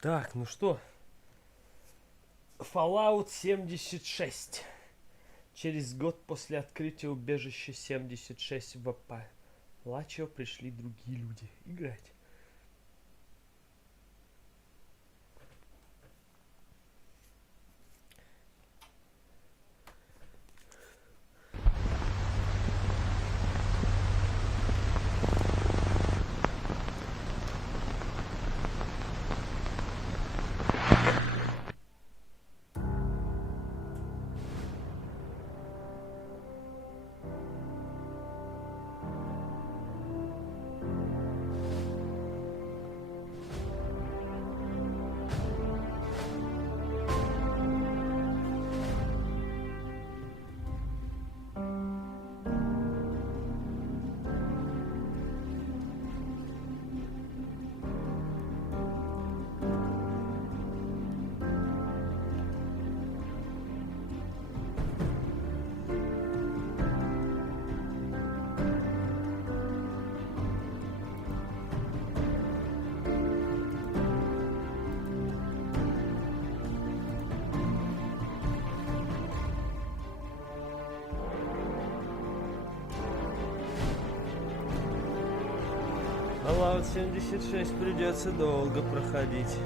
Так, ну что? Fallout 76. Через год после открытия убежища 76 в Апалачио пришли другие люди играть. Fallout 76 придется долго проходить.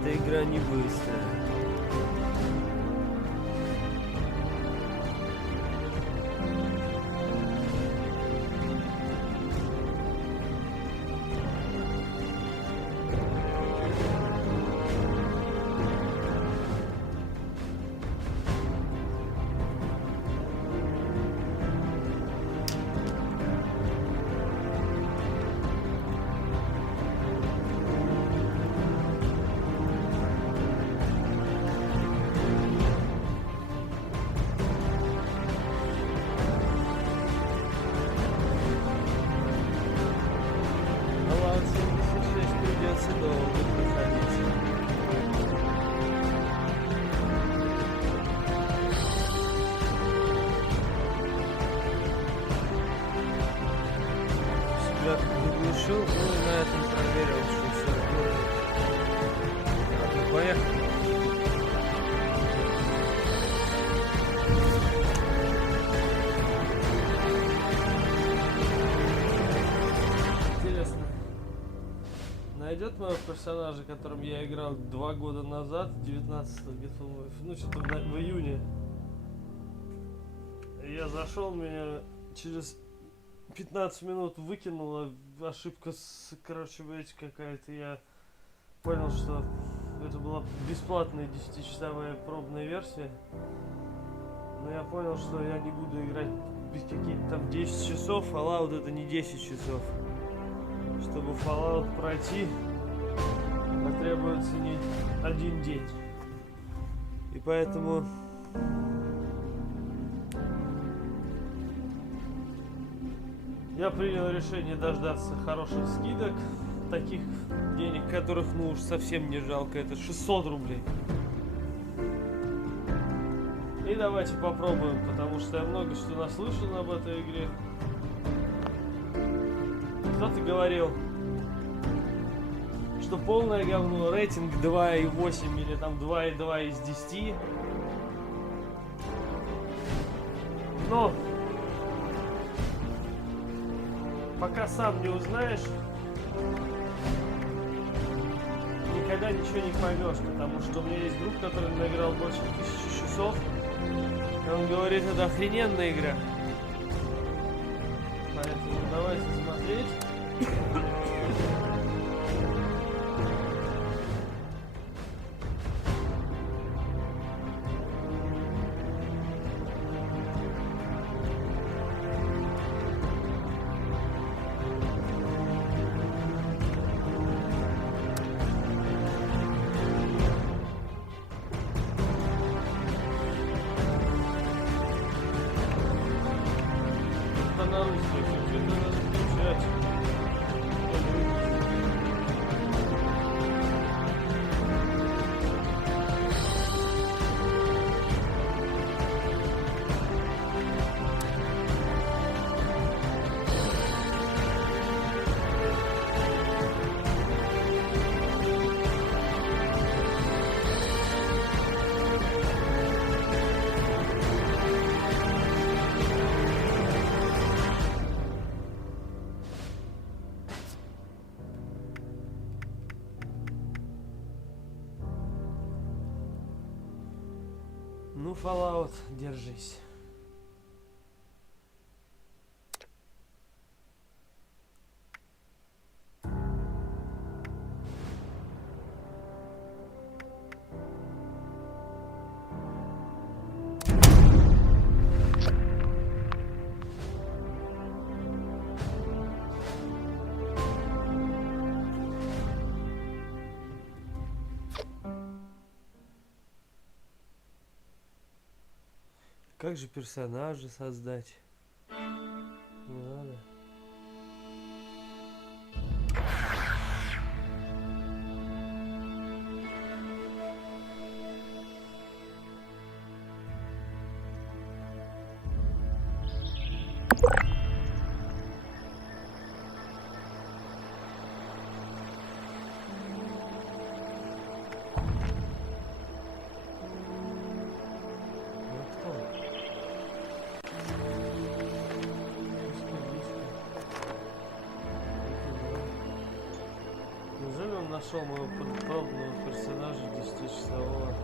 Эта игра не быстрая. Fallout 76 придется долго проходить. Себя заглушил, ну и на этом проверил, что все работает. Поехали. Интересно, найдет моего персонажа, которым я играл 2 года назад, 19-го, где-то, ну что-то в июне. Я зашел, меня через 15 минут выкинула, ошибка короче, блять, какая-то. Я понял, что это была бесплатная 10-часовая пробная версия. Но я понял, что я не буду играть без каких-то там 10 часов. Fallout это не 10 часов. Чтобы Fallout пройти, потребуется не один день. И поэтому я принял решение дождаться хороших скидок, таких денег, которых ну уж совсем не жалко, это 600 рублей. И давайте попробуем, потому что я много что наслышан об этой игре. Кто-то говорил, что полное говно, рейтинг 2,8 или там 2,2 из 10. Но пока сам не узнаешь, никогда ничего не поймешь, потому что у меня есть друг, который наиграл больше 1000 часов, и он говорит, это охрененная игра. Поэтому давайте смотреть. На русском, что-то надо включать. Ну, Fallout, держись. Как же персонажа создать? Не надо. Ну кто? Неужели он нашел моего пробного персонажа 10-часового?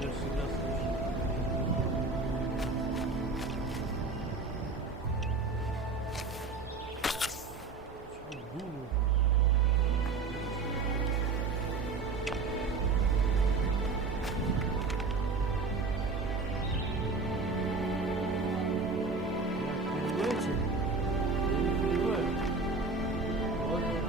Я всегда слышу. Чё, гулу? Понимаете? Я не понимаю. Ладно.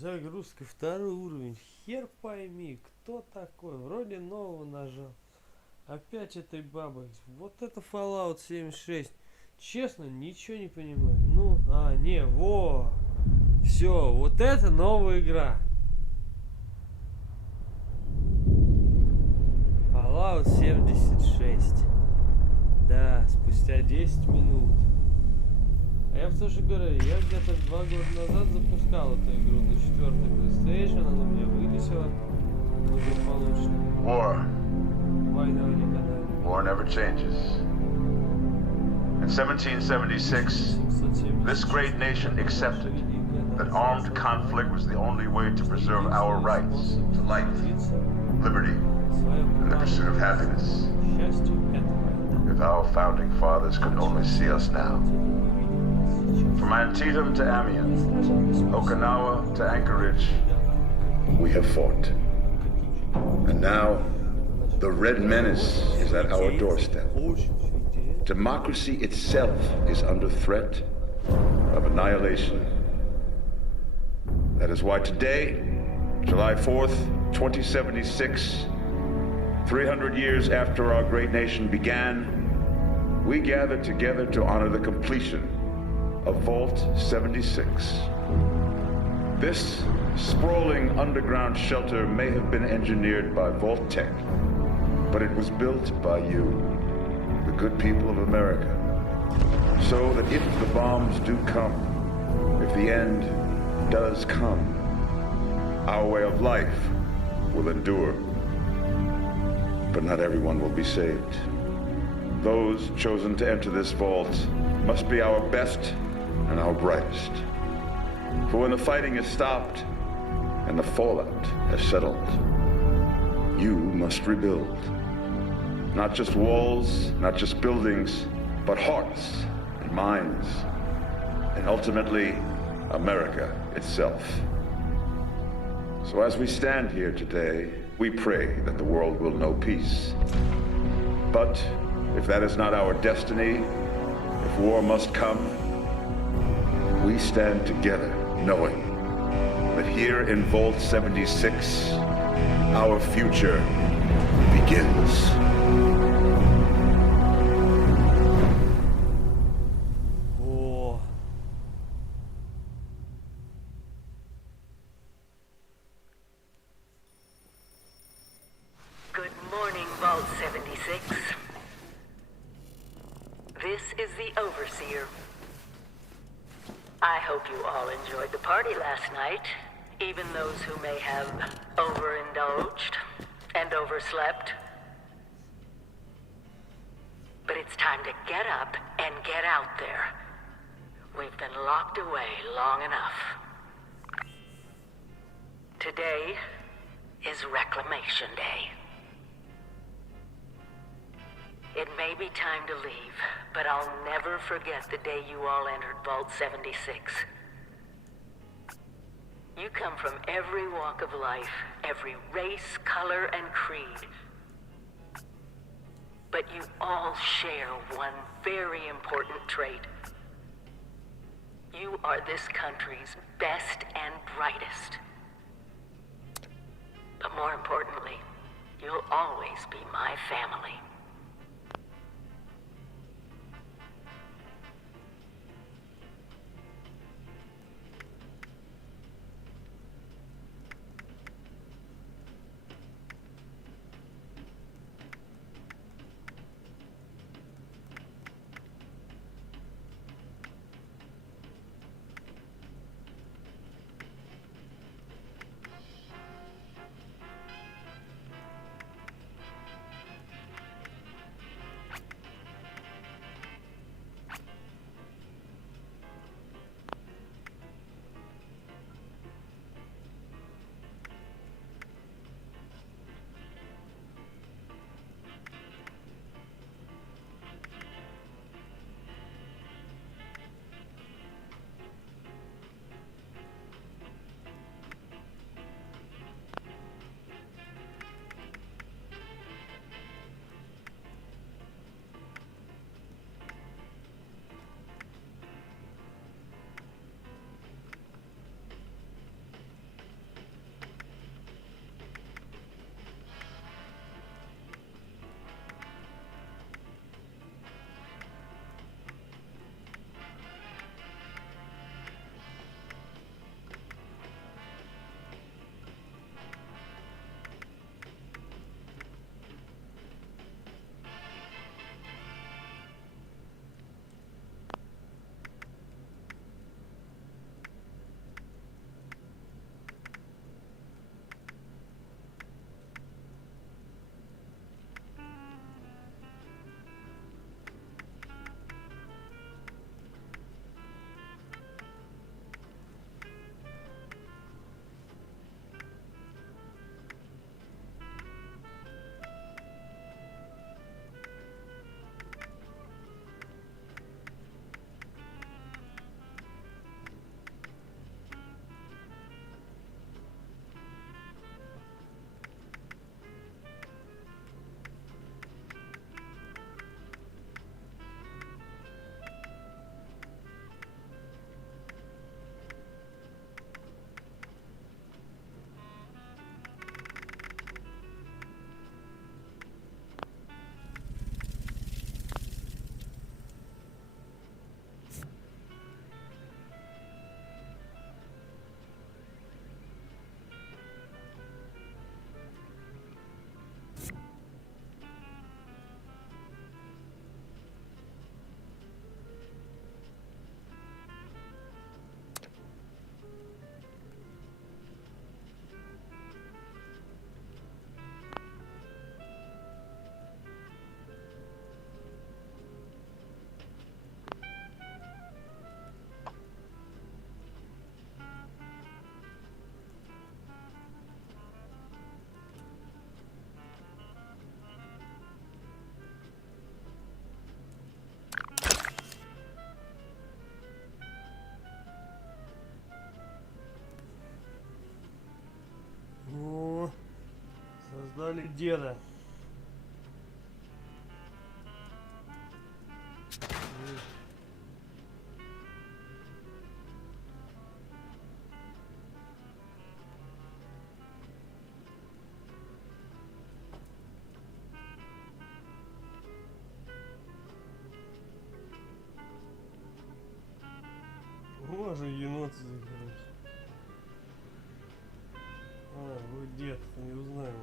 Загрузка второй уровень. Хер пойми, кто такой. Вроде нового нажал. Опять этой бабой. Вот это Fallout 76. Честно, ничего не понимаю. Ну, не, во. Все, вот это новая игра. Fallout 76. Да, спустя 10 минут. А я потому что говорю, я где-то 2 года назад запускал эту игру на 4-й PlayStation, она у меня вылетела благополучно. War. Война никогда не War never changes. In 1776, this great nation accepted that armed conflict was the only way to preserve our rights to life, liberty, and the pursuit of happiness. If our founding fathers could only see us now. From Antietam to Amiens, Okinawa to Anchorage, we have fought. And now, the Red Menace is at our doorstep. Democracy itself is under threat of annihilation. That is why today, July 4th, 2076, 300 years after our great nation began, we gather together to honor the completion of Vault 76. This sprawling underground shelter may have been engineered by Vault-Tec, but it was built by you, the good people of America, so that if the bombs do come, if the end does come, our way of life will endure. But not everyone will be saved. Those chosen to enter this vault must be our best and our brightest. For when the fighting is stopped and the fallout has settled, you must rebuild. Not just walls, not just buildings, but hearts and minds, and ultimately, America itself. So as we stand here today, we pray that the world will know peace. But if that is not our destiny, if war must come, we stand together knowing that here in Vault 76, our future begins. О. Good morning, Vault 76. This is the Overseer. I hope you all enjoyed the party last night, even those who may have overindulged and overslept. But it's time to get up and get out there. We've been locked away long enough. Today is Reclamation Day. It may be time to leave, but I'll never forget the day you all entered Vault 76. You come from every walk of life, every race, color, and creed. But you all share one very important trait. You are this country's best and brightest. But more importantly, you'll always be my family. звали деда. Можно енот загрузить. Вы дед, не узнаем.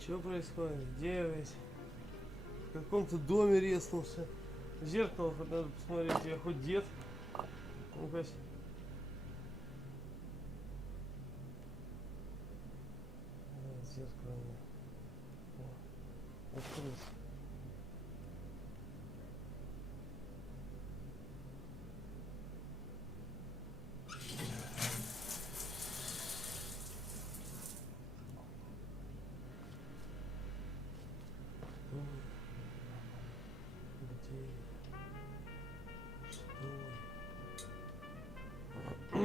Что происходит? Где я ведь? В каком-то доме резнулся. В зеркало хоть надо посмотреть, я хоть дед. Ну-ка. Зеркало. Открыть. Не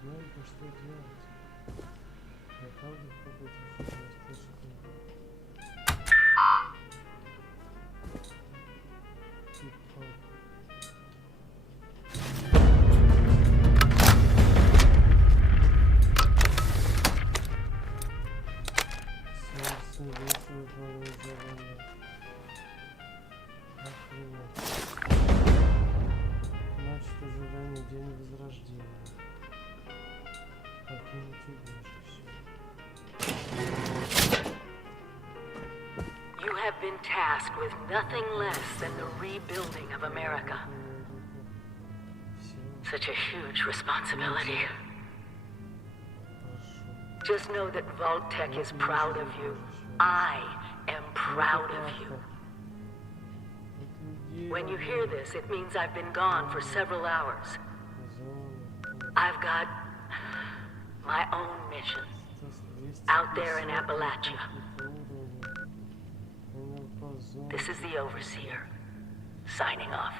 знаю, что делать. Я правда какой-то типа. Сердце выслушивает задание. Начато задание День Возрождения. Покинуть убежище. You have been tasked with nothing less than the rebuilding of America. Such a huge responsibility. Just know that Vault-Tec is proud of you. I am proud of you. When you hear this, it means I've been gone for several hours. I've got my own mission out there in Appalachia. This is the Overseer, signing off.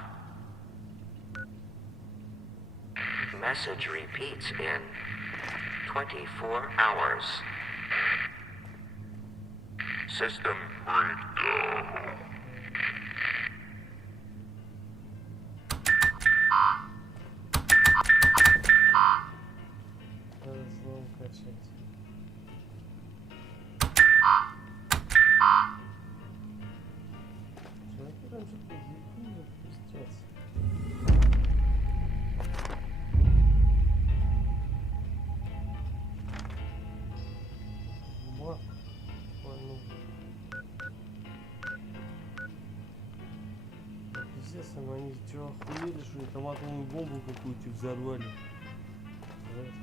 Message repeats in 24 hours. System breakdown. Разлом качать. Человек там что-то ебет, пиздец. Мак. Понял. Пиздец, они что, охуели, что ли? Там атомную бомбу какую-то взорвали. Жесть.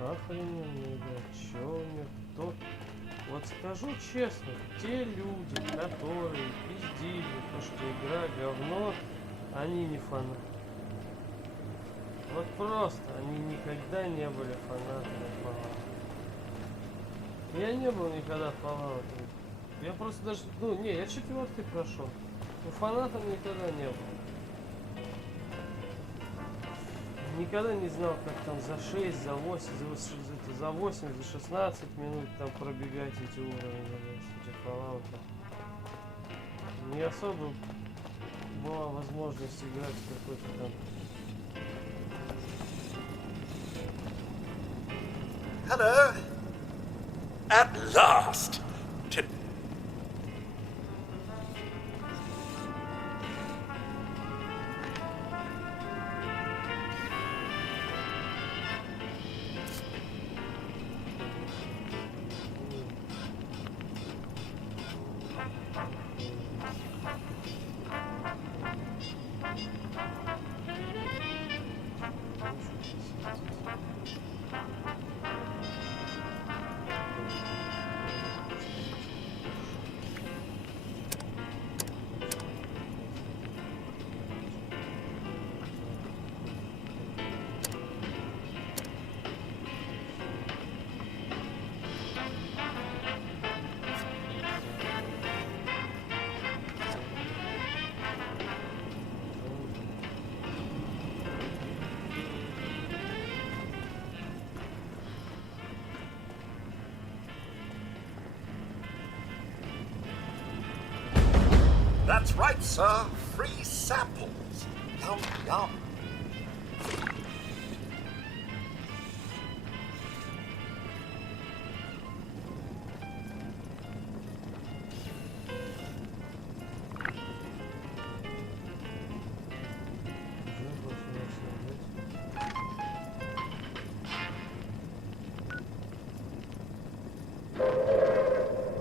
Охрененно, ребят, чё у меня, кто скажу честно, те люди, которые пиздили, то, что игра говно, они не фанаты. Вот просто, они никогда не были фанатами Fallout. Я не был никогда Fallout. Я просто даже, я 4-й прошел. Но фанатом никогда не был. Никогда не знал, как там за 6, за 8, за 8, за 16 минут там пробегать эти уровни, эти Fallout. Не особо была возможность играть в какой-то там. Hello. At last. That's right, sir. Free samples. Yum, yum.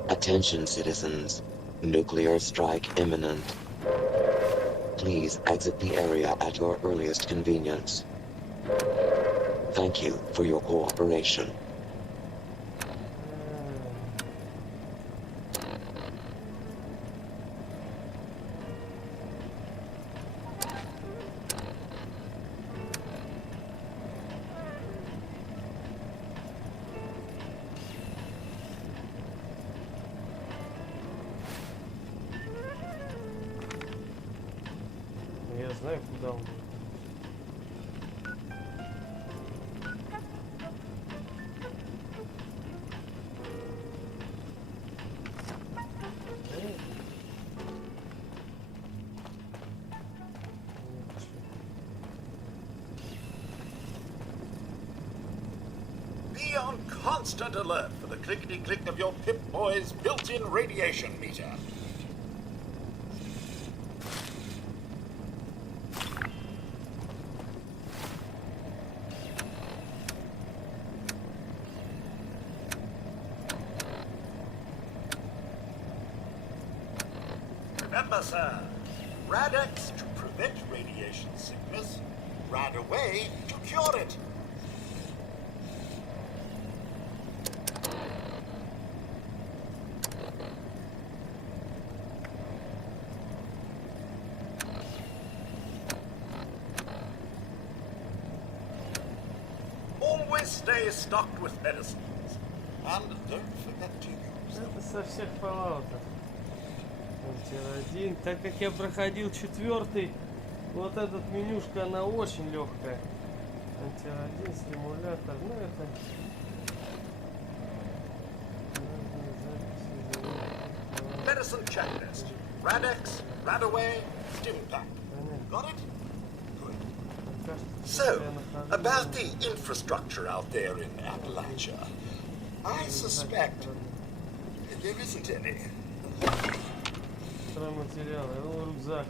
Attention citizens. Nuclear strike imminent. Please exit the area at your earliest convenience. Thank you for your cooperation. Я знаю, куда он. Be on constant alert for the clickety-click of your Pip-Boy's built-in radiation meter. Remember, sir, Rad-X to prevent radiation sickness, Rad-Away to cure it. Always stay stocked with medicines. And don't forget to use them. Это со всех Fallout'ов. Антир-1. Так как я проходил 4-й, вот эта менюшка, она очень легкая. Антир-1, симулятор, это... Medicine checklist. Rad-X, Rad-Away, Stim-Pack. Got it? Good. So, about the infrastructure out there in Appalachia, I suspect there isn't any. Материалы, рюкзак.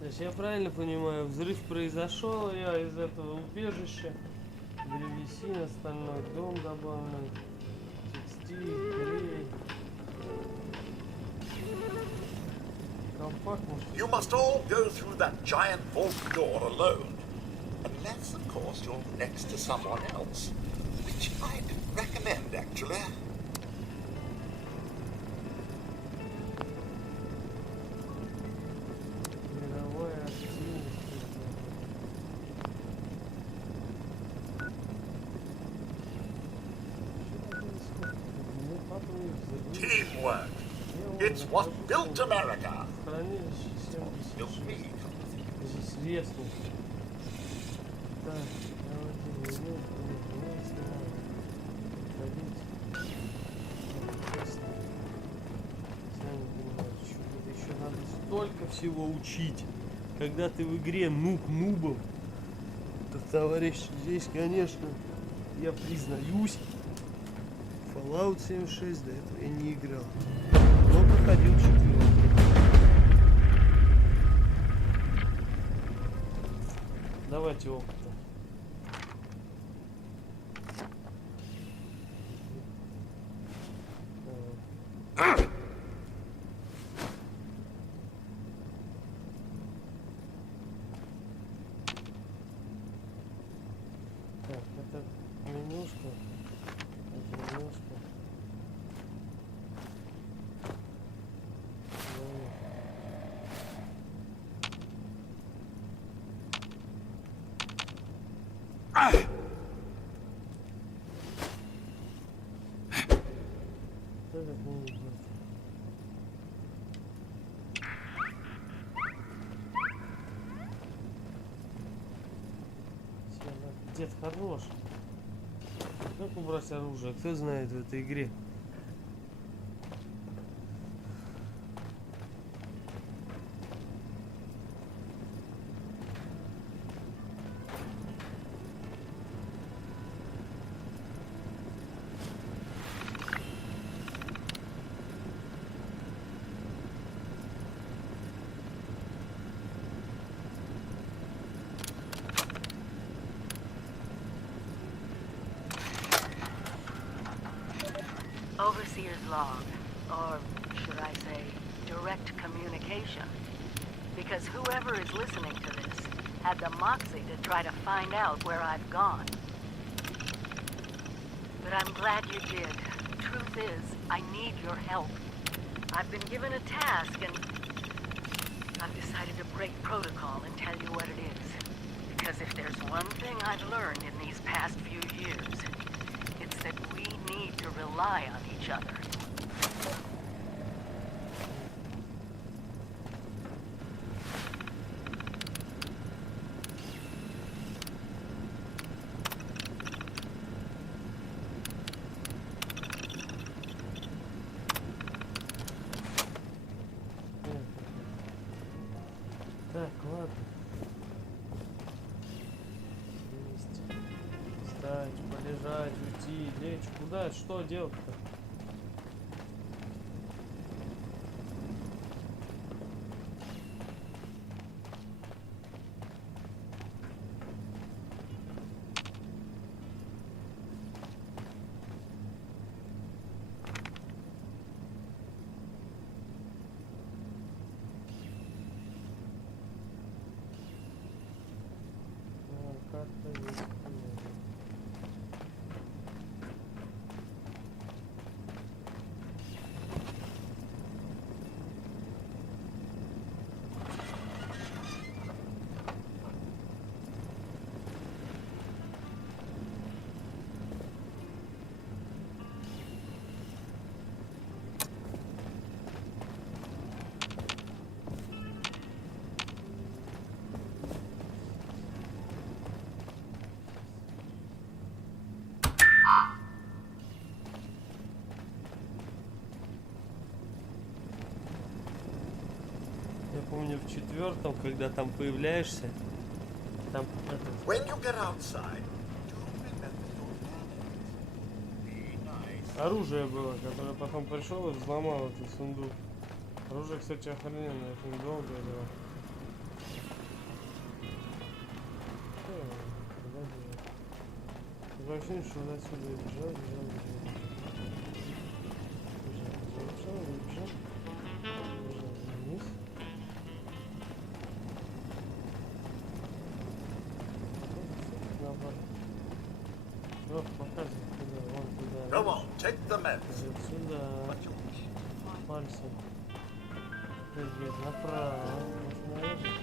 То есть я правильно понимаю, взрыв произошел, я из этого убежища, древесина, остальной дом добавлен, текстиль, клей. Компактно. You must all go through that giant vault door alone. And Unless, of course, you're next to someone else, which I'd recommend, actually. Мировая активность. Ну, папа их забыл. Teamwork. It's what built America. Хранилище Built 76. me, come to think of it. Здесь резнул. Так, давайте не снимаем. Ходить. Интересно. Сами понимаете, что тут еще надо столько всего учить. Когда ты в игре нубом, то, товарищ, здесь, конечно, я признаюсь, Fallout 76 до этого я не играл. Но проходил 4. Давайте опыта. Так, это менюшка. Это менюшка. Что это не идет? Дед хорош. Как убрать оружие? Кто знает в этой игре? Overseer's log, or should I say, direct communication. Because whoever is listening to this had the moxie to try to find out where I've gone. But I'm glad you did. Truth is, I need your help. I've been given a task and I've decided to break protocol and tell you what it is. Because if there's one thing I've learned in these past few years, it's that we need to rely on each other. Так, ладно. Сесть, встать, полежать, уйти, лечь. Куда? Что делать-то? Как-то есть. Я помню в 4, когда там появляешься, там этот, When you get outside, do remember your manners. Be nice. оружие было, которое потом пришел и взломал этот сундук. Оружие, кстати, охрененное, очень долго было. Вообще, что он отсюда бежал. Бежал вниз. friends. Идет сюда. Пальцем. Идет направо. Наверное.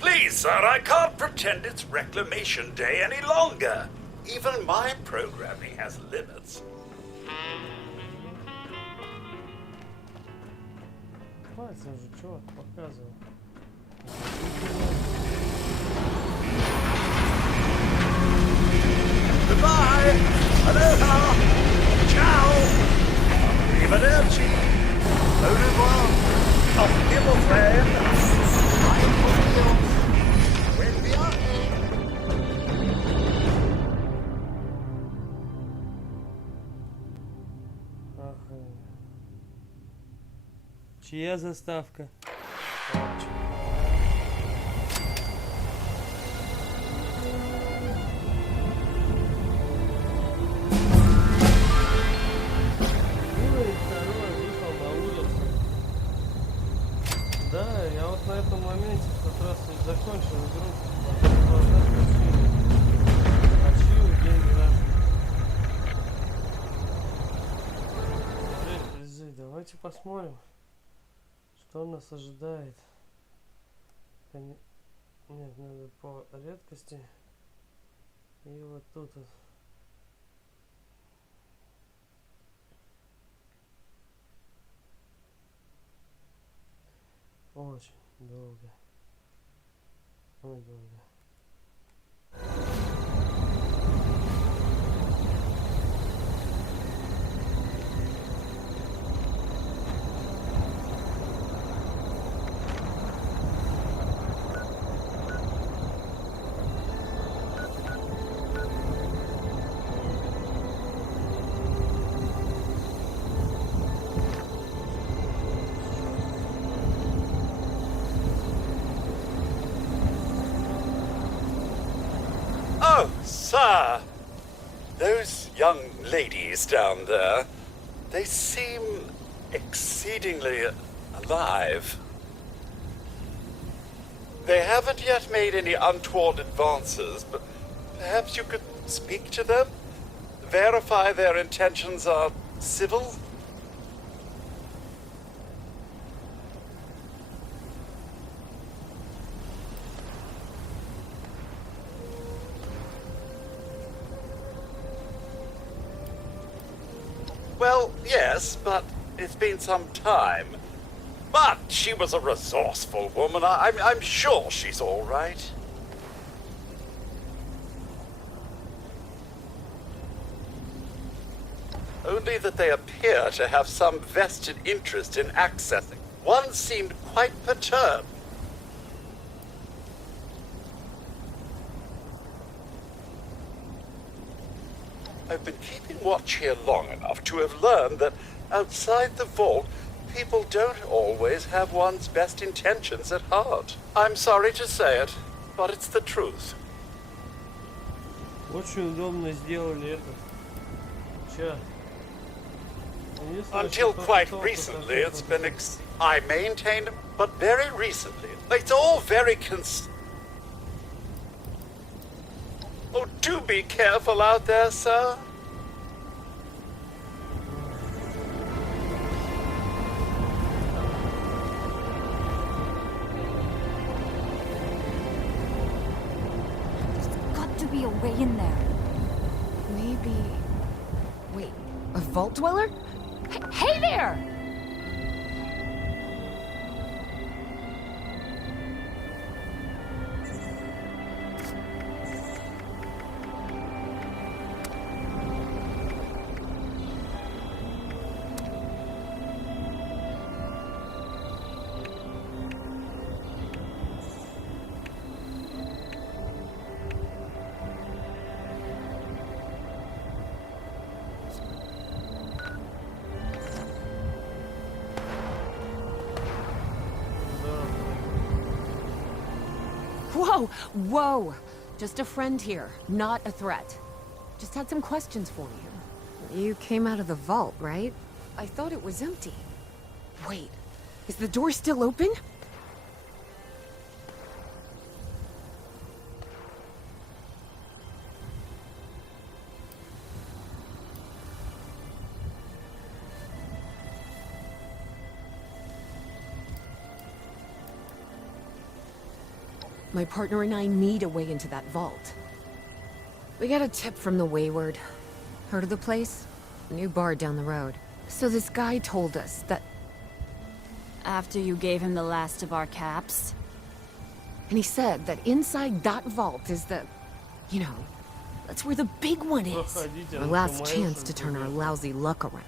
Please, sir, I can't pretend it's Reclamation Day any longer. Even my programming has limits. Пальцем же, чувак, показывал. Goodbye. Aloha. Ciao. Arrivederci. Au revoir. Auf Wiedersehen. When we are Ага. Чья заставка? Да, я вот на этом моменте как раз и закончил игру. Ачив, деньги наши. Друзья, давайте посмотрим, что нас ожидает. Нет, надо по редкости. И вот тут вот. Очень долго. Ой, долго. Oh, sir. Those young ladies down there, they seem exceedingly alive. They haven't yet made any untoward advances, but perhaps you could speak to them? Verify their intentions are civil? Well, yes, but it's been some time. But she was a resourceful woman. I'm sure she's all right. Only that they appear to have some vested interest in accessing. One seemed quite perturbed. I've been keeping watch here long enough to have learned that outside the vault, people don't always have one's best intentions at heart. I'm sorry to say it, but it's the truth. Очень удобно сделали это. Чё? Until quite recently, it's been I maintained, but very recently, it's all very Oh, do be careful out there, sir. Got to be a way in there. Maybe... Wait, a vault dweller? Hey there! Whoa! Whoa! Just a friend here, not a threat. Just had some questions for you. You came out of the vault, right? I thought it was empty. Wait, is the door still open? My partner and I need a way into that vault. We got a tip from the Wayward. Heard of the place? A new bar down the road. So this guy told us that... After you gave him the last of our caps? And he said that inside that vault is the... You know, that's where the big one is. Проходите, Our ну, last по-моему, chance to turn our это- lousy luck around.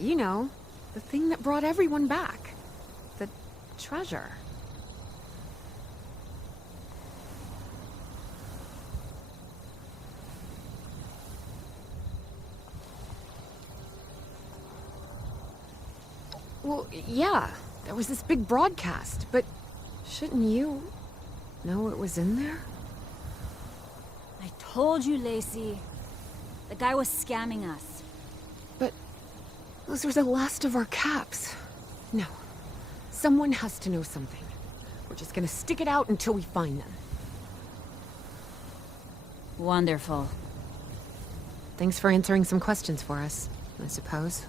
You know, the thing that brought everyone back. The treasure. Well, yeah, there was this big broadcast, but shouldn't you know it was in there? I told you, Lacey. The guy was scamming us. But those were the last of our caps. No. Someone has to know something. We're just gonna stick it out until we find them. Wonderful. Thanks for answering some questions for us, I suppose.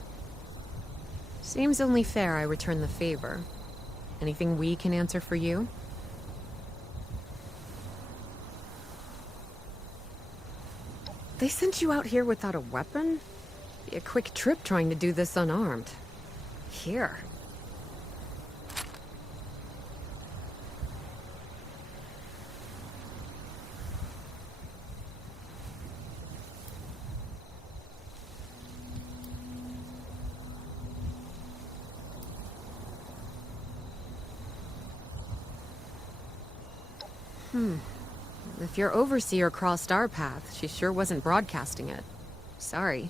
Seems only fair I return the favor. Anything we can answer for you? They sent you out here without a weapon? Be a quick trip trying to do this unarmed. Here. If your overseer crossed our path, she sure wasn't broadcasting it. Sorry.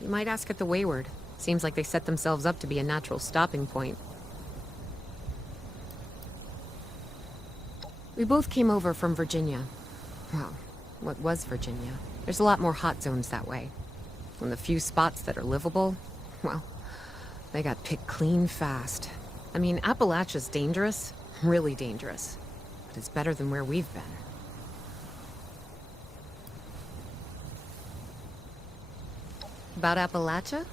You might ask at the Wayward. Seems like they set themselves up to be a natural stopping point. We both came over from Virginia. Well, what was Virginia? There's a lot more hot zones that way. And the few spots that are livable, well, they got picked clean fast. I mean, Appalachia's dangerous, really dangerous. But it's better than where we've been. About Appalachia?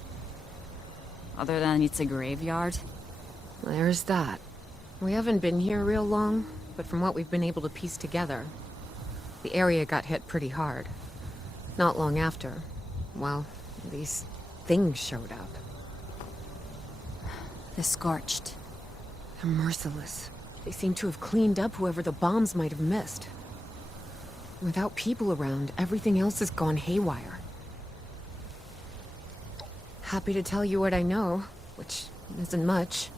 Other than it's a graveyard? There's that. We haven't been here real long, but from what we've been able to piece together, the area got hit pretty hard. Not long after, well, these things showed up. The Scorched. They're merciless. They seem to have cleaned up whoever the bombs might have missed. Without people around, everything else has gone haywire. Happy to tell you what I know, which isn't much.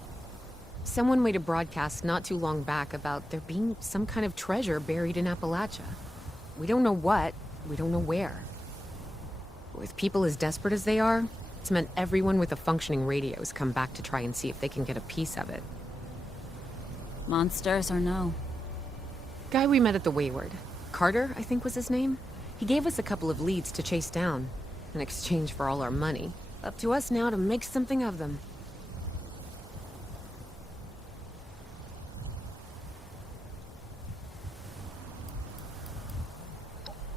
Someone made a broadcast not too long back about there being some kind of treasure buried in Appalachia. We don't know what, we don't know where. With people as desperate as they are, it's meant everyone with a functioning radio has come back to try and see if they can get a piece of it. Monsters or no? Guy we met at the Wayward. Carter, I think was his name. He gave us a couple of leads to chase down, in exchange for all our money. Up to us now to make something of them.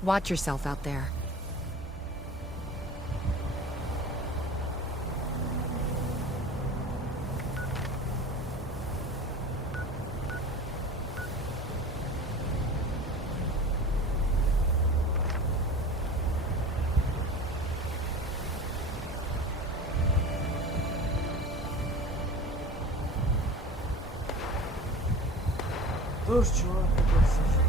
Watch yourself out there. Тоже чувак какой-то.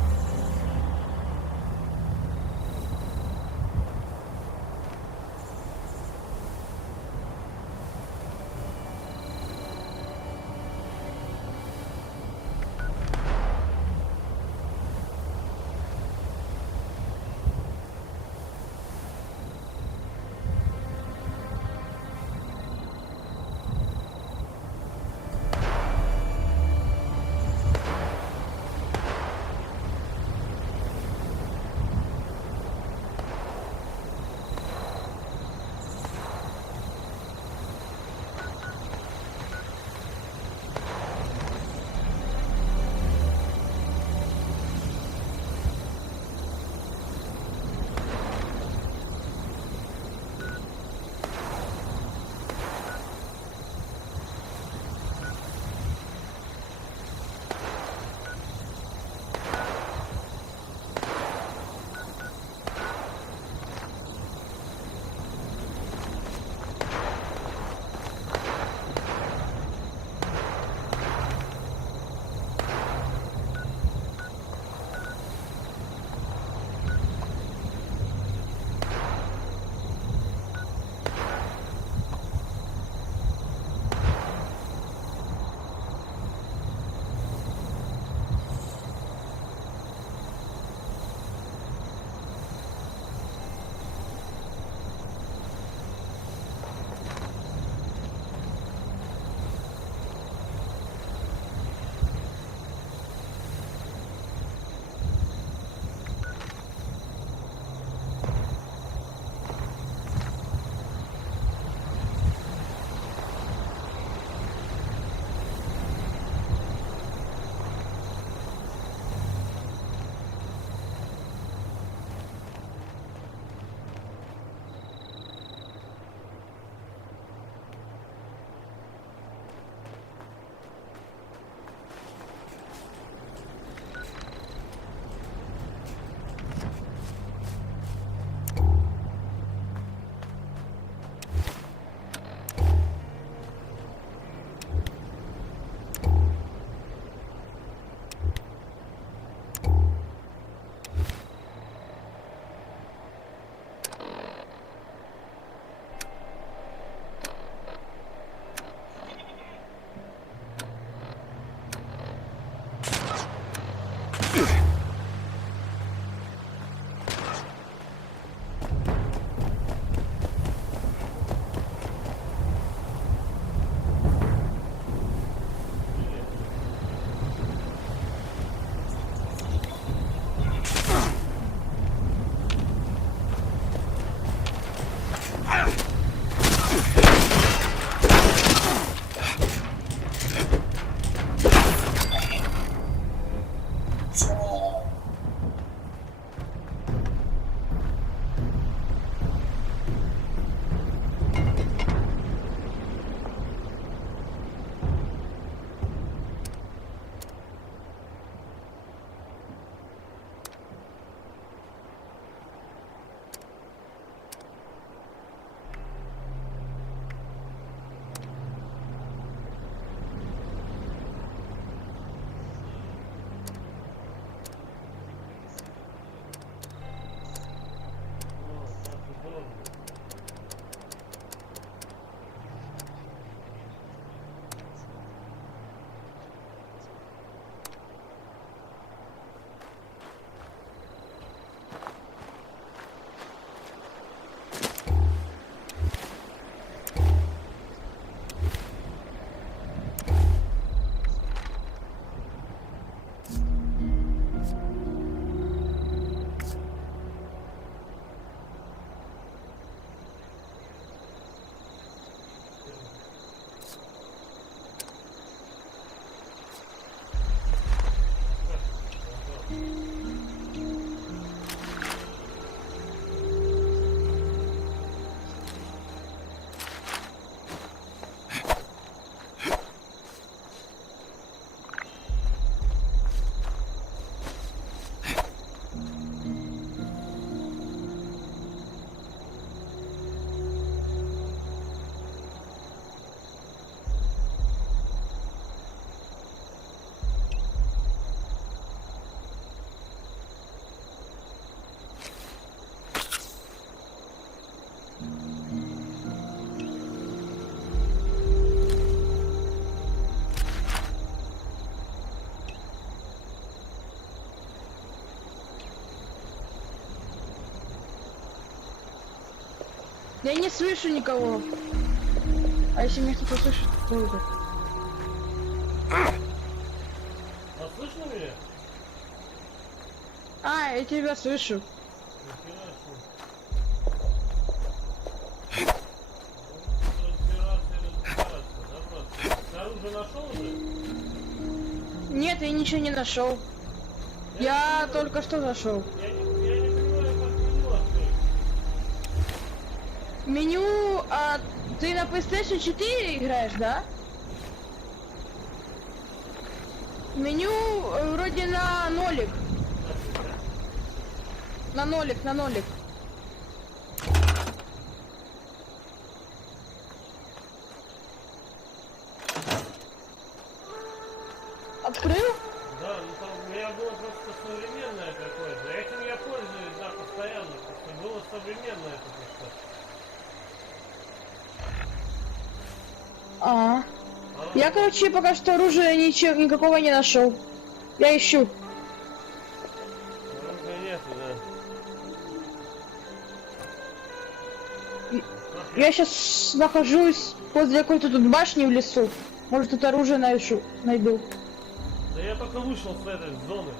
Я не слышу никого. А если меня кто-то слышит, то это. А слышно меня? А, я тебя слышу. Нихера себе. Разбираться, да, просто? Ты оружие нашел уже? Нет, я ничего не нашел. Я только что зашел. Я не понимаю, как меню открыть. Меню, а ты на PlayStation 4 играешь, да? Меню вроде на нолик. На нолик, на нолик. Открыл? Да, ну там у меня было просто современное какое-то. Этим я пользуюсь, да, постоянно. Просто было современное только что. А. Я, короче, пока что оружия ничего, никакого не нашел. Я ищу. Оружия нету, да. Я сейчас нахожусь возле какой-то тут башни в лесу. Может, тут оружие найду. Да я только вышел с этой зоны.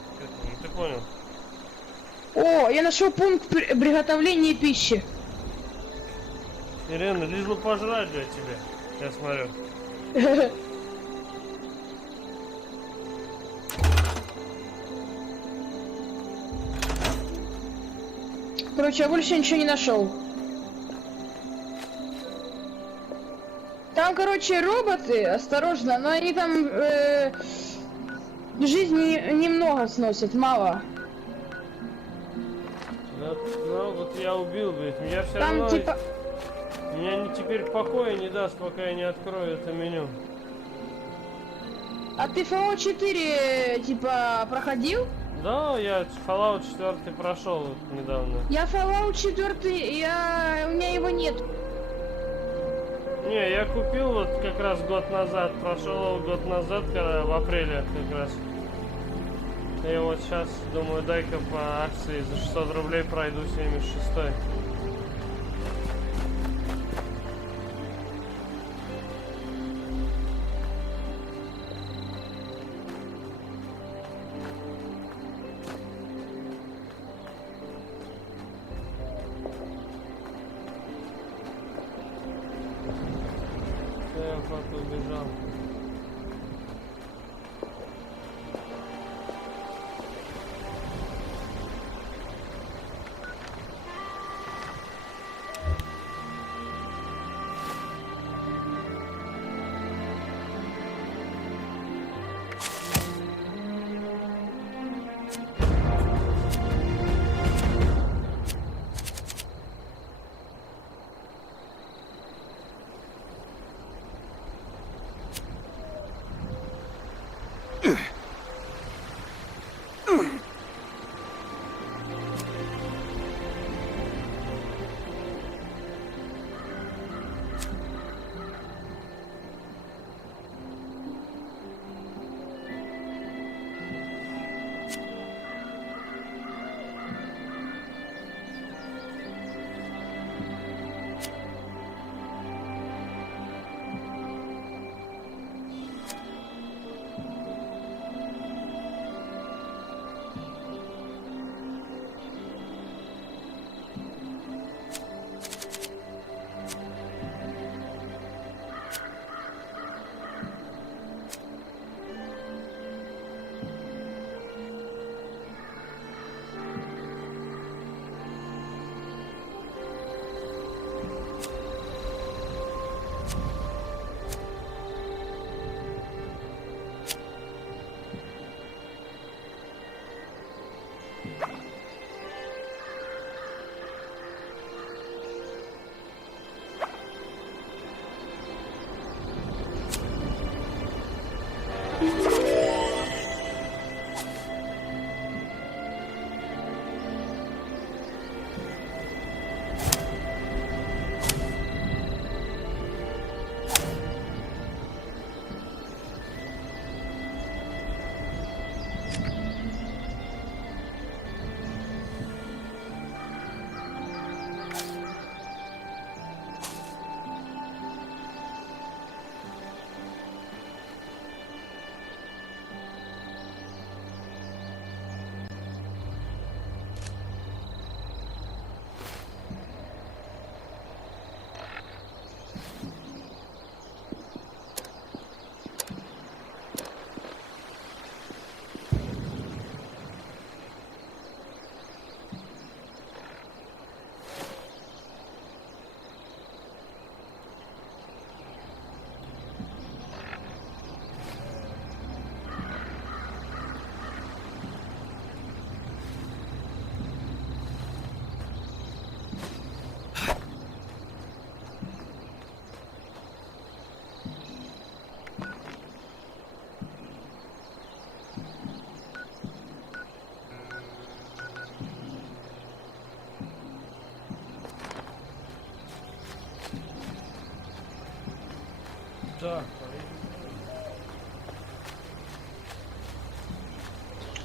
Ты понял? О, я нашел пункт приготовления пищи. Ирина, лишь бы пожрать для тебя. Я смотрю. Короче, я больше ничего не нашел. Там, короче, роботы, осторожно, но они там жизни немного сносят, мало. Да, ну вот я убил, говорит. Я все Там равно... типа... Меня теперь покоя не даст, пока я не открою это меню. А ты Fallout 4, типа, проходил? Да, я Fallout 4 прошел вот недавно. Я Fallout 4, у меня его нет. Не, я купил вот как раз год назад, прошел год назад, когда в апреле как раз. И вот сейчас думаю, дай-ка по акции за 600 рублей пройду 76-й. Я куда-то убежал.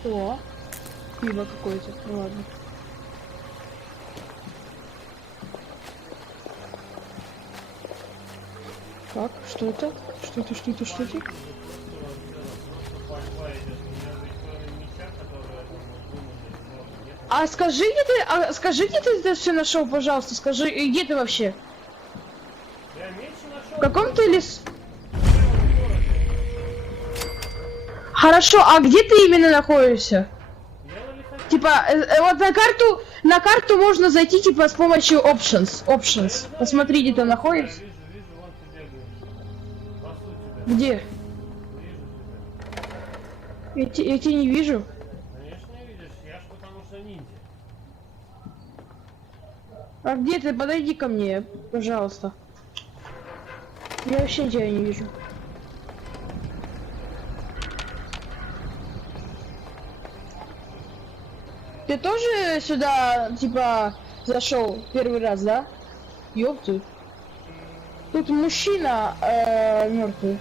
О, пиво какое-то. Ну ладно. Так, что это? Что это, что это, что это? А скажи, где ты это все нашел, пожалуйста? Скажи, где ты вообще? В каком ты лес? Хорошо, а где ты именно находишься? Типа, вот на карту можно зайти, типа, с помощью options. Посмотри, где ты находишься. Где? Я тебя не вижу. Конечно не видишь, я ж потому что ниндзя. А где ты? Подойди ко мне, пожалуйста. Я вообще тебя не вижу. Ты тоже сюда, типа, зашел первый раз, да? Ёпты. Тут мужчина мертвый.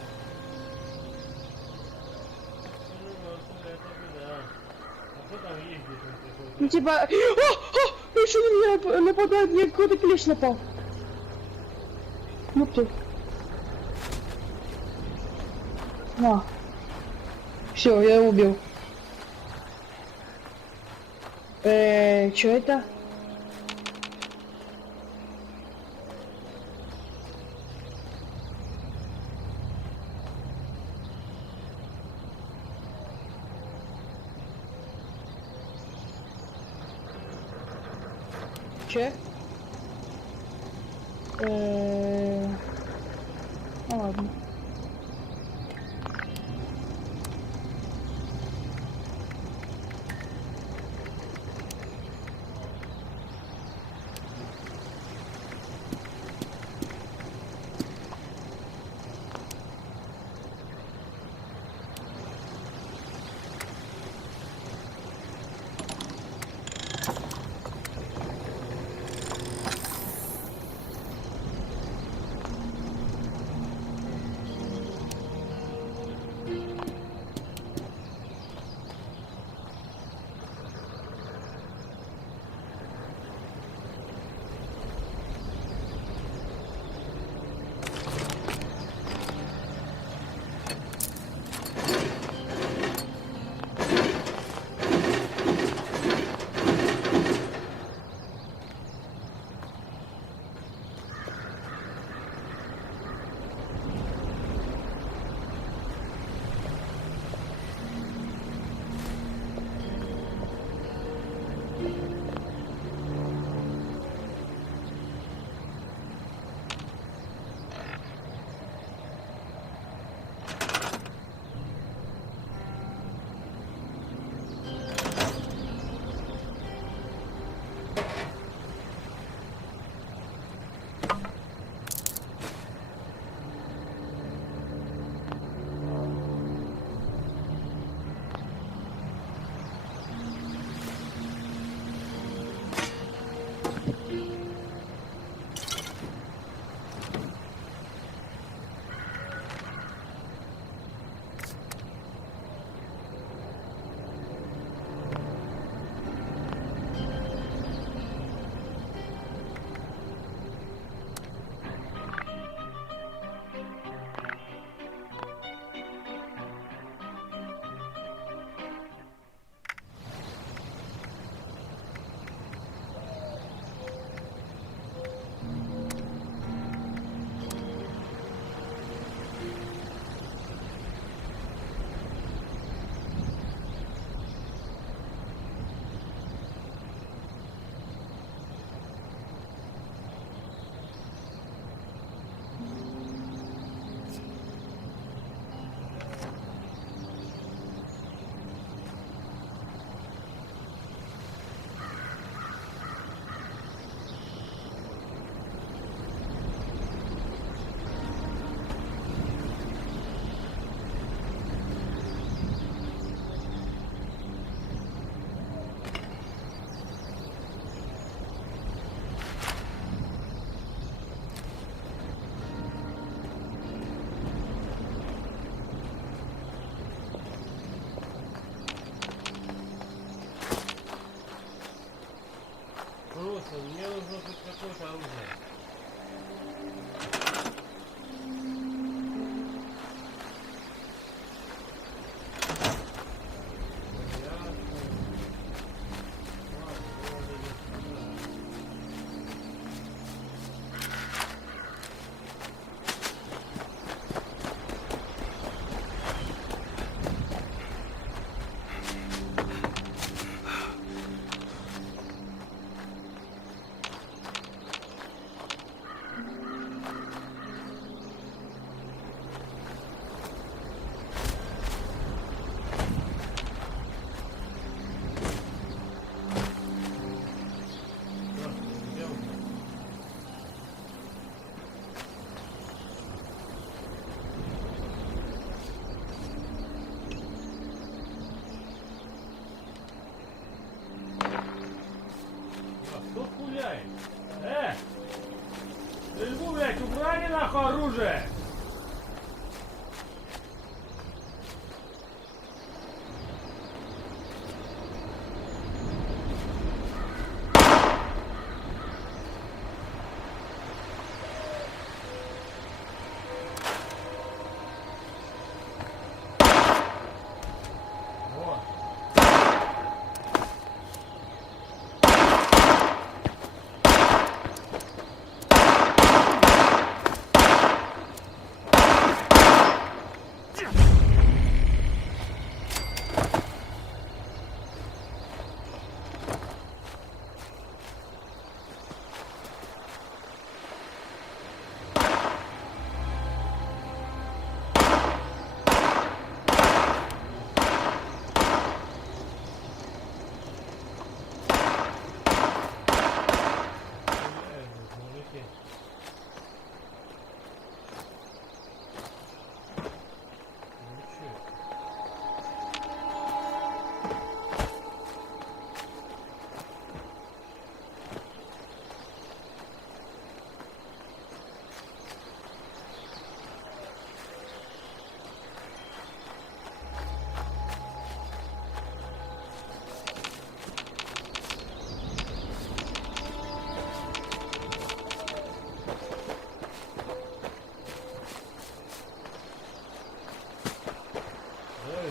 Ну типа... Еще на меня нападает, мне какой-то клещ напал. Ёпты. На. Все, я его убил. Что это? Че? Ну ладно.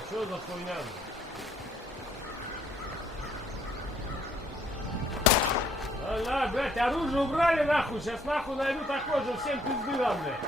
Что за хуйня? Да, блядь, оружие убрали нахуй, сейчас нахуй найду такой же, всем пизды дам, блядь.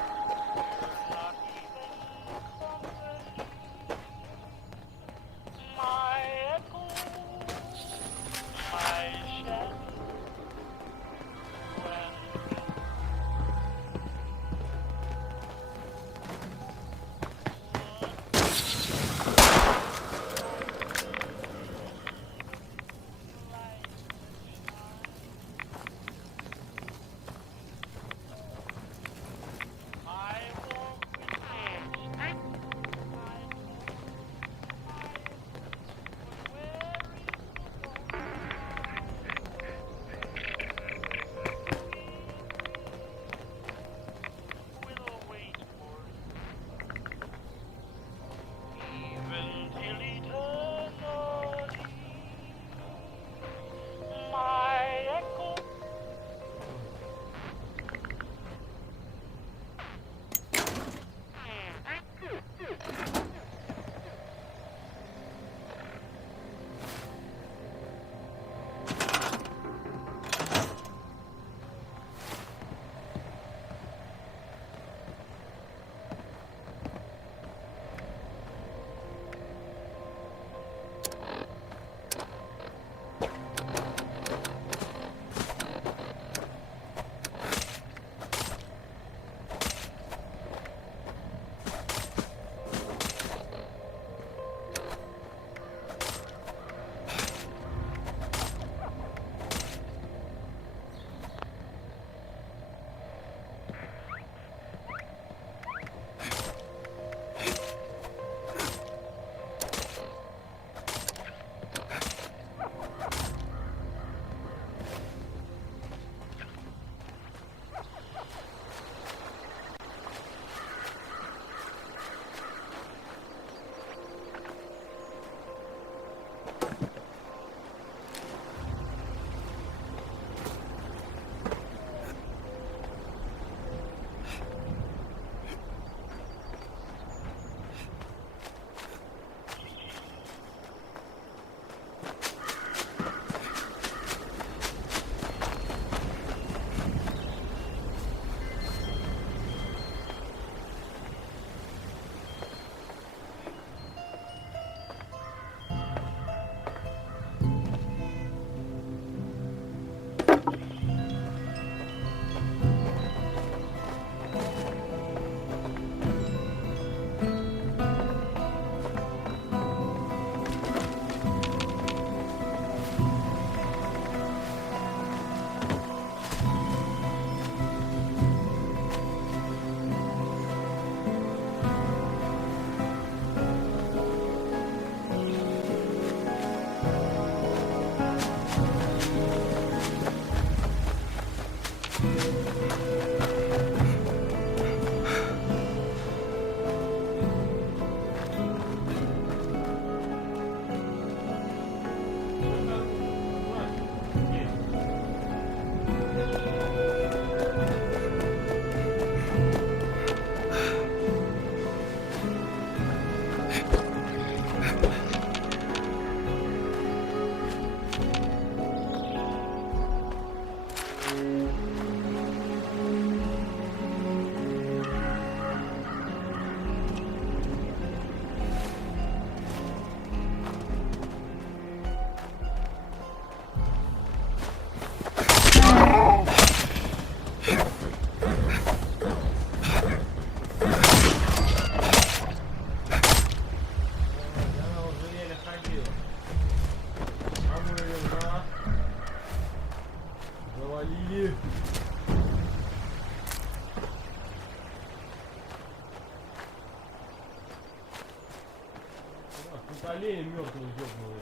Олень мертвый ёбнулый.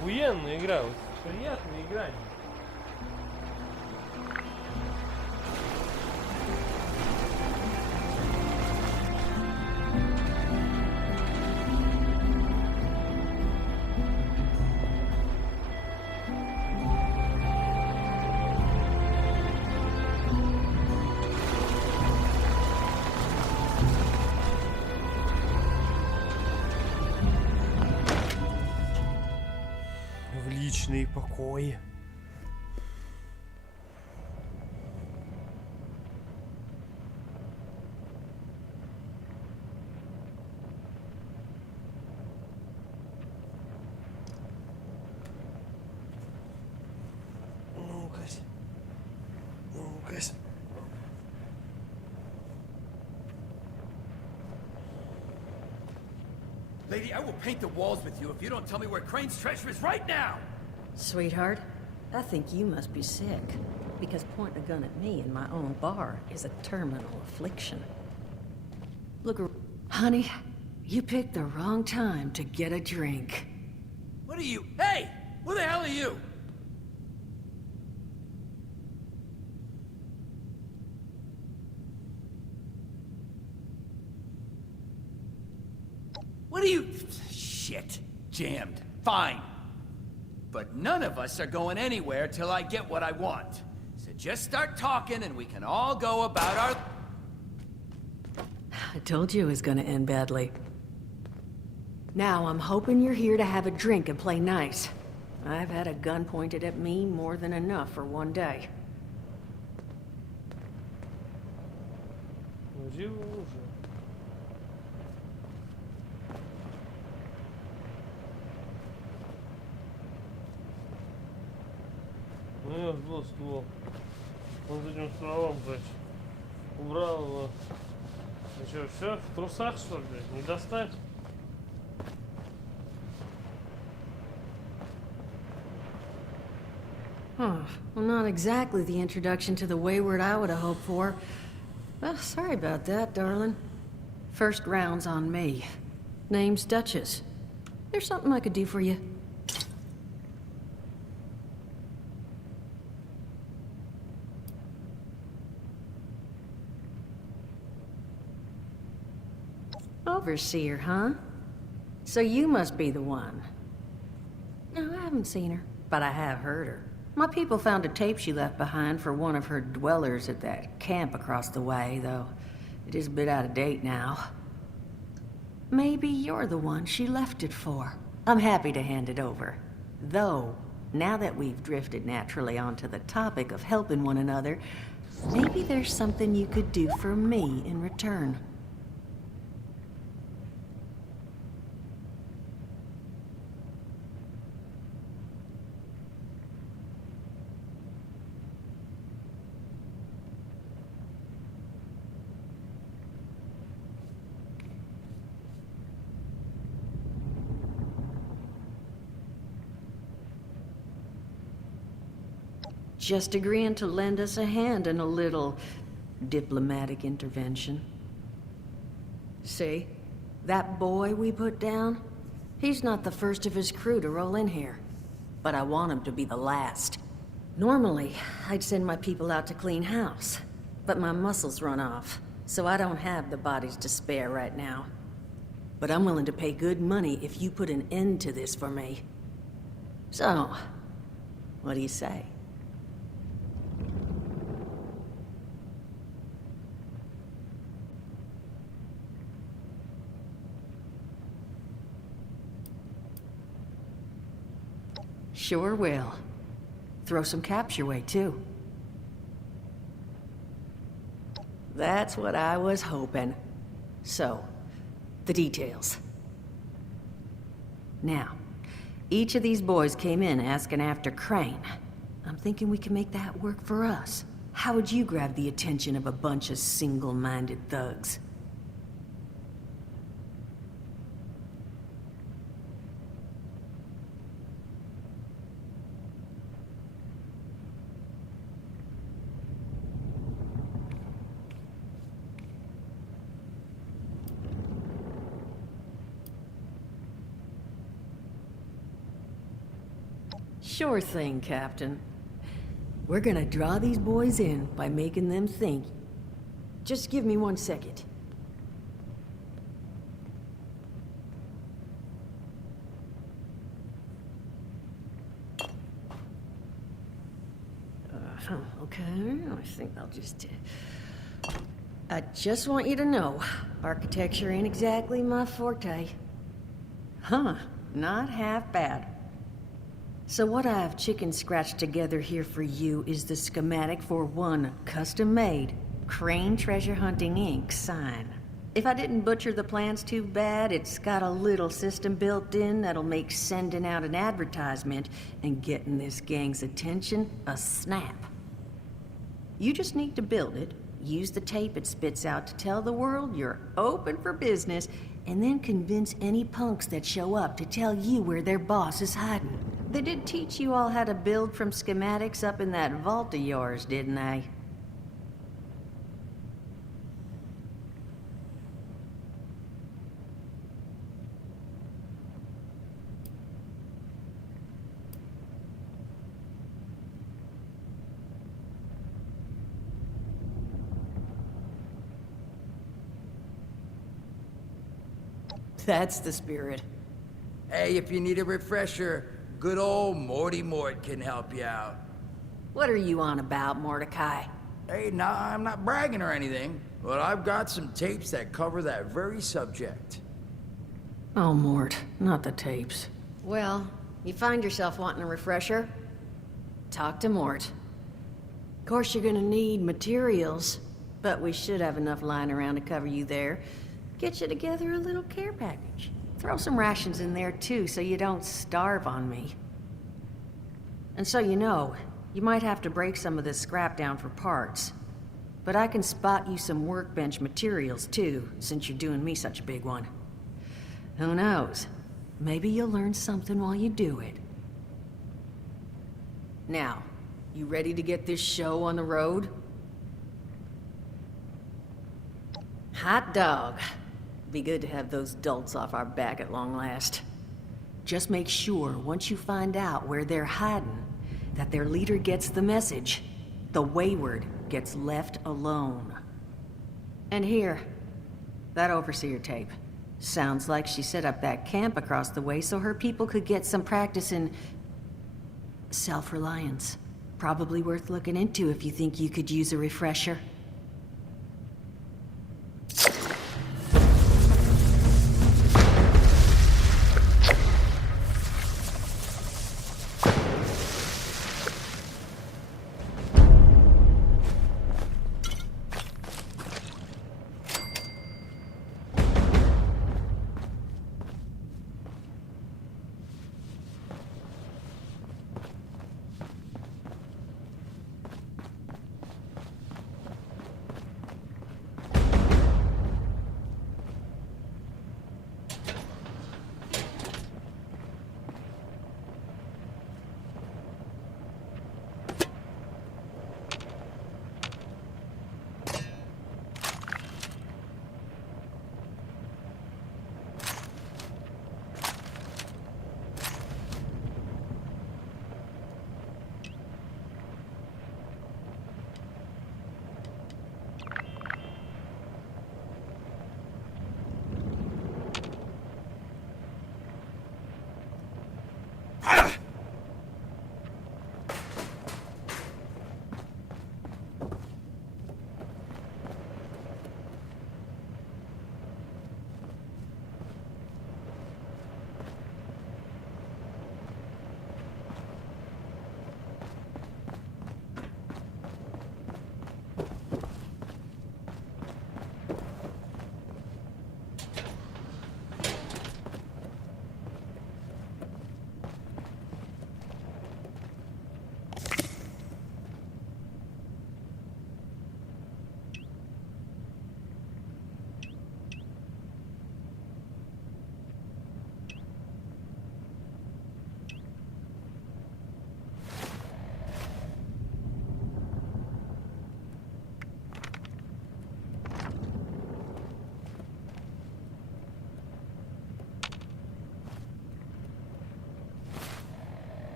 охуенная игра, вот, приятная игра. В личные покои. Ну-кась. Ну-кась. Lady, I will paint the walls with you if you don't tell me where Crane's treasure is right now! Sweetheart, I think you must be sick. Because pointing a gun at me in my own bar is a terminal affliction. Honey, you picked the wrong time to get a drink. What are you? Hey! Who the hell are you? What are you... Shit. Jammed. Fine. But none of us are going anywhere till I get what I want. So just start talking and we can all go about our... I told you it was gonna end badly. Now, I'm hoping you're here to have a drink and play nice. I've had a gun pointed at me more than enough for one day. Ну я жду ствол. Он за этим стволом, блядь. Убрал его. Ну что, все? В трусах, что ли, блядь? Не достать? Huh. Well, not exactly the introduction to the Wayward I would have hoped for. Well, sorry about that, darling. First round's on me. Name's Duchess. There's something I could do for you. Overseer, huh? So you must be the one. No, I haven't seen her, but I have heard her. My people found a tape she left behind for one of her dwellers at that camp across the way, though it is a bit out of date now. Maybe you're the one she left it for. I'm happy to hand it over. Though, now that we've drifted naturally onto the topic of helping one another, maybe there's something you could do for me in return. Just agreeing to lend us a hand in a little diplomatic intervention. See? That boy we put down? He's not the first of his crew to roll in here. But I want him to be the last. Normally, I'd send my people out to clean house. But my muscles run off, so I don't have the bodies to spare right now. But I'm willing to pay good money if you put an end to this for me. So, what do you say? Sure will. Throw some caps your way, too. That's what I was hoping. So, the details. Now, each of these boys came in asking after Crane. I'm thinking we can make that work for us. How would you grab the attention of a bunch of single-minded thugs? Sure thing, Captain. We're gonna draw these boys in by making them think. Just give me 1 second. Okay, I think I'll just... I just want you to know, architecture ain't exactly my forte. Huh, not half bad. So what I've chicken scratched together here for you is the schematic for one custom-made Crane Treasure Hunting Inc. sign. If I didn't butcher the plans too bad, it's got a little system built in that'll make sending out an advertisement and getting this gang's attention a snap. You just need to build it, use the tape it spits out to tell the world you're open for business, and then convince any punks that show up to tell you where their boss is hiding. They did teach you all how to build from schematics up in that vault of yours, didn't they? That's the spirit. Hey, if you need a refresher, good old Morty Mort can help you out. What are you on about, Mordecai? Hey, nah, I'm not bragging or anything, but I've got some tapes that cover that very subject. Oh, Mort, not the tapes. Well, you find yourself wanting a refresher? Talk to Mort. Of course, you're gonna need materials, but we should have enough lying around to cover you there. Get you together a little care package. Throw some rations in there too, so you don't starve on me. And so you know, you might have to break some of this scrap down for parts. But I can spot you some workbench materials too, since you're doing me such a big one. Who knows? Maybe you'll learn something while you do it. Now, you ready to get this show on the road? Hot dog. Be good to have those dolts off our back at long last. Just make sure, once you find out where they're hiding, that their leader gets the message. The wayward gets left alone. And here, that overseer tape. Sounds like she set up that camp across the way so her people could get some practice in self-reliance. Probably worth looking into if you think you could use a refresher.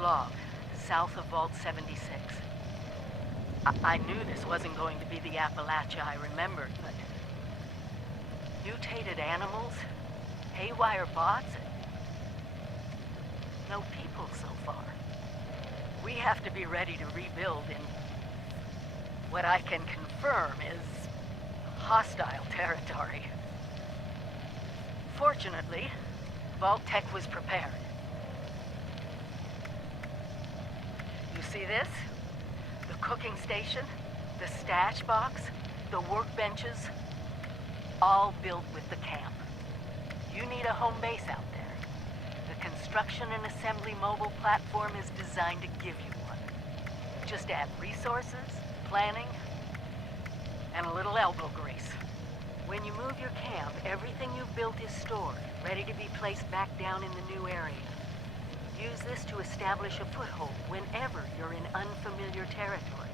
log, south of Vault 76. I knew this wasn't going to be the Appalachia I remembered, but... mutated animals? Haywire bots? No people so far. We have to be ready to rebuild in... what I can confirm is... hostile territory. Fortunately, Vault-Tec was prepared. You see this? The cooking station, the stash box, the workbenches, all built with the camp. You need a home base out there. The construction and assembly mobile platform is designed to give you one. Just add resources, planning, and a little elbow grease. When you move your camp, everything you've built is stored, ready to be placed back down in the new area. Use this to establish a foothold whenever you're in unfamiliar territory.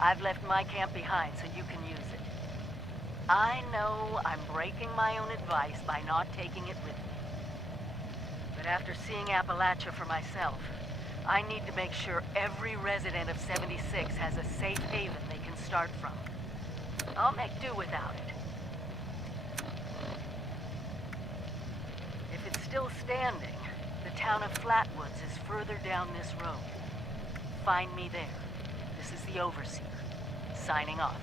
I've left my camp behind so you can use it. I know I'm breaking my own advice by not taking it with me. But after seeing Appalachia for myself, I need to make sure every resident of 76 has a safe haven they can start from. I'll make do without it. If it's still standing, the town of Flatwoods is further down this road. Find me there. This is the Overseer, signing off.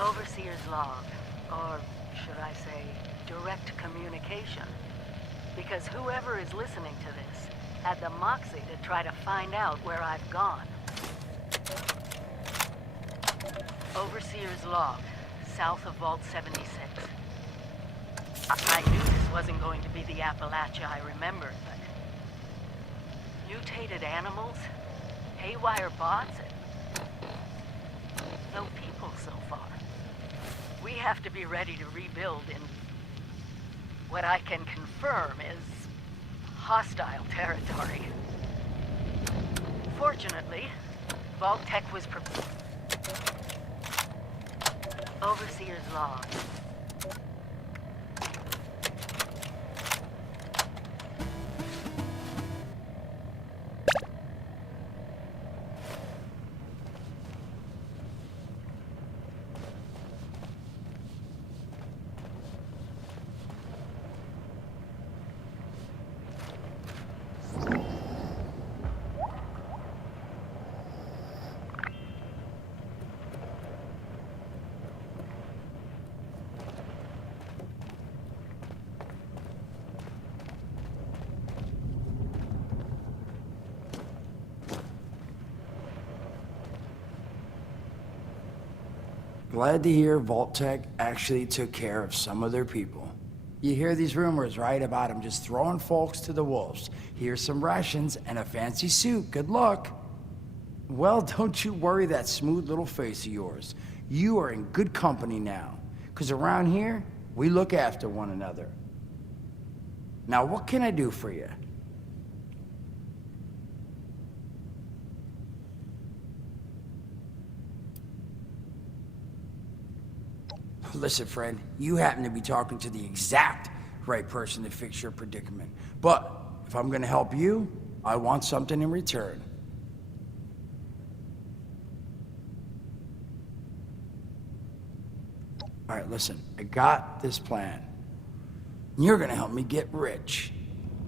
Overseer's log, or should I say, direct communication. Because whoever is listening to this had the moxie to try to find out where I've gone. Overseer's log, south of Vault 76. I knew this wasn't going to be the Appalachia I remembered, but... mutated animals? Haywire bots? No people so far. We have to be ready to rebuild in what I can confirm is hostile territory. Fortunately, Vault-Tec was prepared. Overseer's log. Glad to hear Vault-Tec actually took care of some of their people. You hear these rumors, right, about them just throwing folks to the wolves. Here's some rations and a fancy suit. Good luck. Well, don't you worry that smooth little face of yours. You are in good company now. Because around here, we look after one another. Now, what can I do for you? Listen, friend, you happen to be talking to the exact right person to fix your predicament. But if I'm gonna help you, I want something in return. All right, listen, I got this plan. You're gonna help me get rich.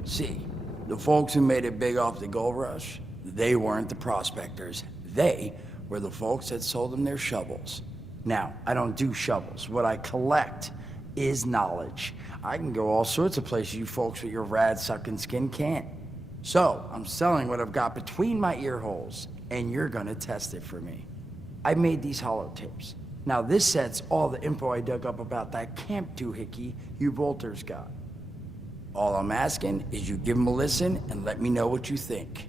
See, the folks who made it big off the gold rush, they weren't the prospectors. They were the folks that sold them their shovels. Now, I don't do shovels. What I collect is knowledge. I can go all sorts of places you folks with your rad-sucking skin can't. So, I'm selling what I've got between my ear holes, and you're gonna test it for me. I made these holotapes. Now this set's all the info I dug up about that Camp Doohickey you Volters got. All I'm asking is you give them a listen and let me know what you think.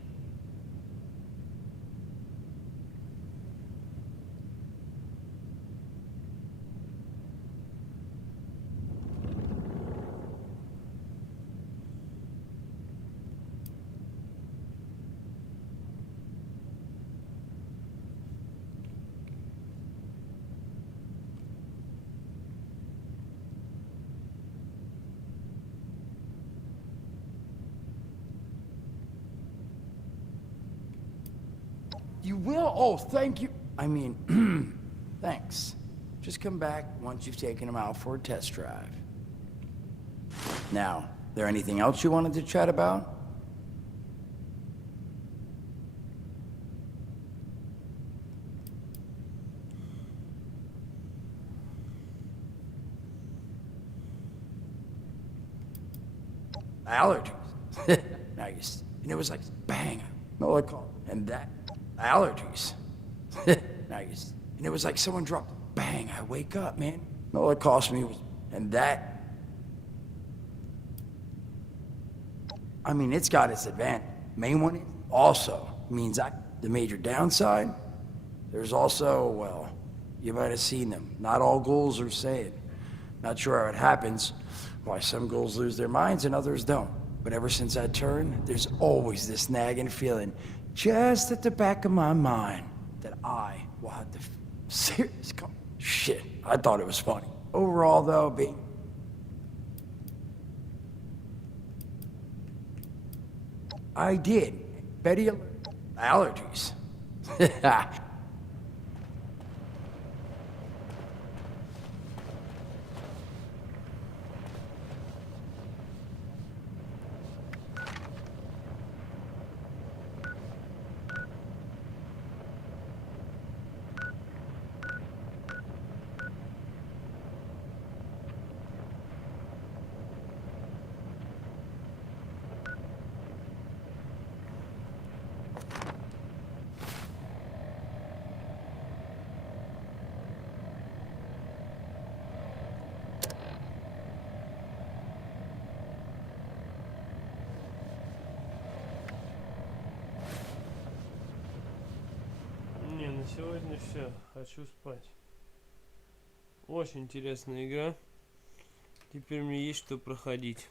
You will? Oh, thank you. I mean, thanks. Just come back once you've taken them out for a test drive. Now, there anything else you wanted to chat about? Allergies. Nice. And it was like, bang, no, I call. And that. Allergies. Nice. And it was like someone dropped, bang, I wake up, man. All it cost me was, and that. I mean, it's got its advantage. Main one is also means the major downside, there's also, well, you might have seen them. Not all ghouls are sane. Not sure how it happens, why some ghouls lose their minds and others don't. But ever since I turned, there's always this nagging feeling just at the back of my mind that I will have to serious shit. I thought it was funny. Overall, though, being I did. Betty allergies. Не, на сегодня все. Хочу спать. Очень интересная игра. Теперь мне есть что проходить.